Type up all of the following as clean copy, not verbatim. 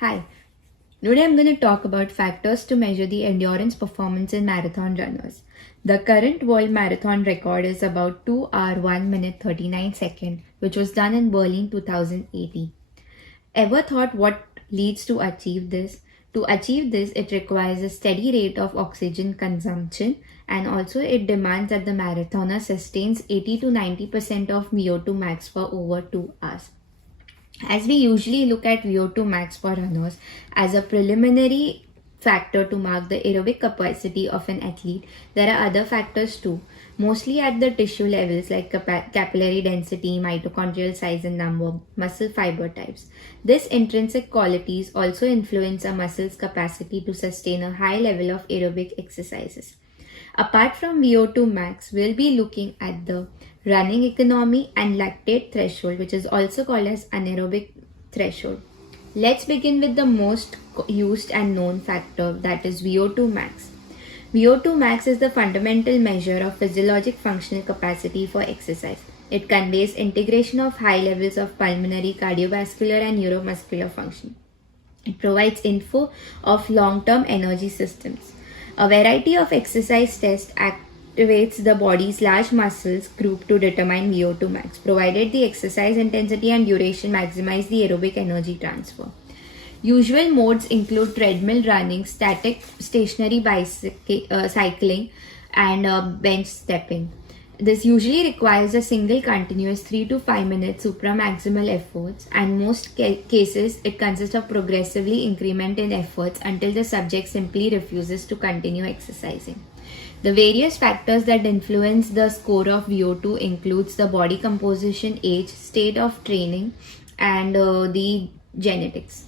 Hi, today I'm going to talk about factors to measure the endurance performance in marathon runners. The current world marathon record is about 2 hours 1 minute 39 seconds, which was done in Berlin 2018. Ever thought what leads to achieve this? To achieve this, it requires a steady rate of oxygen consumption, and also it demands that the marathoner sustains 80 to 90% of VO2 max for over 2 hours. As we usually look at VO2 max for runners as a preliminary factor to mark the aerobic capacity of an athlete, there are other factors too, mostly at the tissue levels like capillary density, mitochondrial size and number, muscle fiber types. These intrinsic qualities also influence a muscle's capacity to sustain a high level of aerobic exercises. Apart from VO2 max, we'll be looking at the running economy and lactate threshold, which is also called as anaerobic threshold. Let's begin with the most used and known factor, that is VO2 max. VO2 max is the fundamental measure of physiologic functional capacity for exercise. It conveys integration of high levels of pulmonary, cardiovascular and neuromuscular function. It provides info of long-term energy systems. A variety of exercise tests activates the body's large muscles group to determine VO2 max, provided the exercise intensity and duration maximize the aerobic energy transfer. Usual modes include treadmill running, static stationary cycling, and bench stepping. This usually requires a single continuous 3 to 5 minute supramaximal efforts, and most cases it consists of progressively increment in efforts until the subject simply refuses to continue exercising. The various factors that influence the score of VO2 includes the body composition, age, state of training, and the genetics.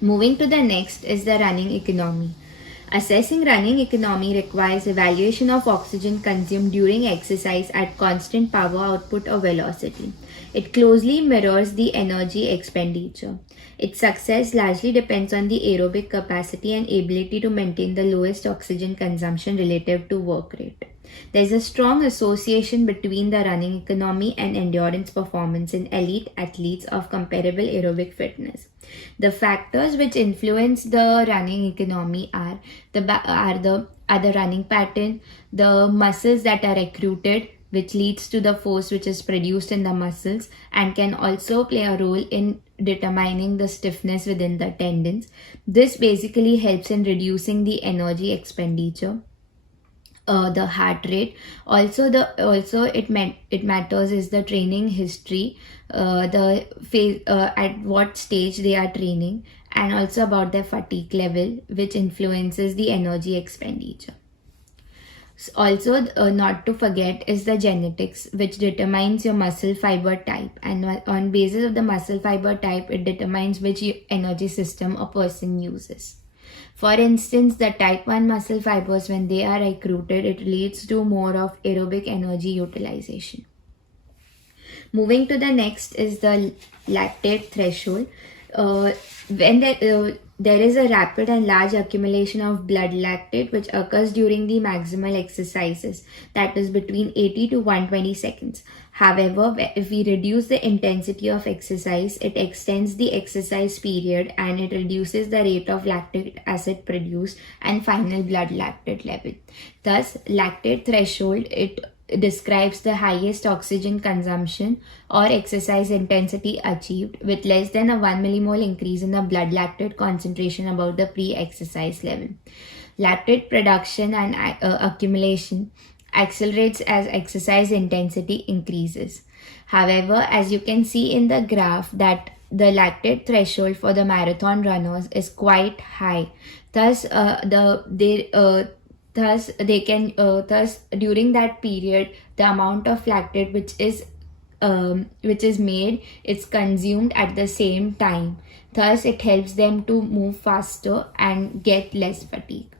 Moving to the next is the running economy. Assessing running economy requires evaluation of oxygen consumed during exercise at constant power output or velocity. It closely mirrors the energy expenditure. Its success largely depends on the aerobic capacity and ability to maintain the lowest oxygen consumption relative to work rate. There is a strong association between the running economy and endurance performance in elite athletes of comparable aerobic fitness. The factors which influence the running economy are the running pattern, the muscles that are recruited, which leads to the force which is produced in the muscles and can also play a role in determining the stiffness within the tendons. This basically helps in reducing the energy expenditure. The heart rate, it matters is the training history, the phase, at what stage they are training, and also about their fatigue level, which influences the energy expenditure. Also, not to forget is the genetics, which determines your muscle fiber type, and on basis of the muscle fiber type it determines which energy system a person uses. For instance, the type 1 muscle fibers, when they are recruited, it leads to more of aerobic energy utilization. Moving to the next is the lactate threshold. When there is a rapid and large accumulation of blood lactate which occurs during the maximal exercises, that is between 80 to 120 seconds. However, if we reduce the intensity of exercise, it extends the exercise period and it reduces the rate of lactic acid produced and final blood lactate level. Thus, lactate threshold, it describes the highest oxygen consumption or exercise intensity achieved with less than a 1 millimole increase in the blood lactate concentration above the pre-exercise level. Lactate production and accumulation accelerates as exercise intensity increases. However, as you can see in the graph that the lactate threshold for the marathon runners is quite high. Thus, during that period, the amount of lactate which is made, it's consumed at the same time. Thus, it helps them to move faster and get less fatigue.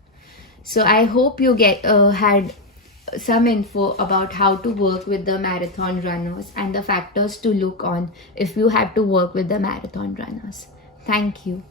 So I hope you had some info about how to work with the marathon runners and the factors to look on if you have to work with the marathon runners. Thank you.